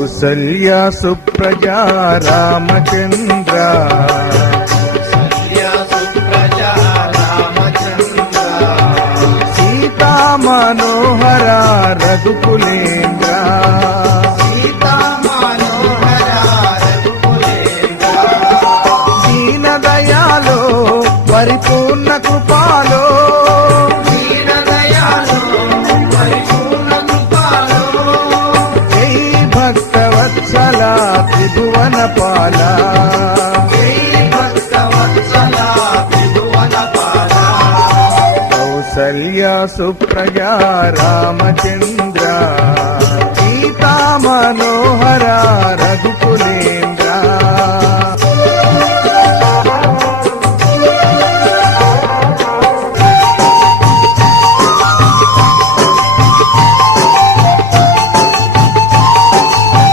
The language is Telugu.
కౌసల్య సుప్రజా రామచంద్ర. సీతా మనోహర రఘుకులేంద్ర. దీనదయాలో పరిపూర్ణ కృపా భక్తవత్సల త్రిభువన పాల. కౌసల్య సుప్రజా రామచంద్ర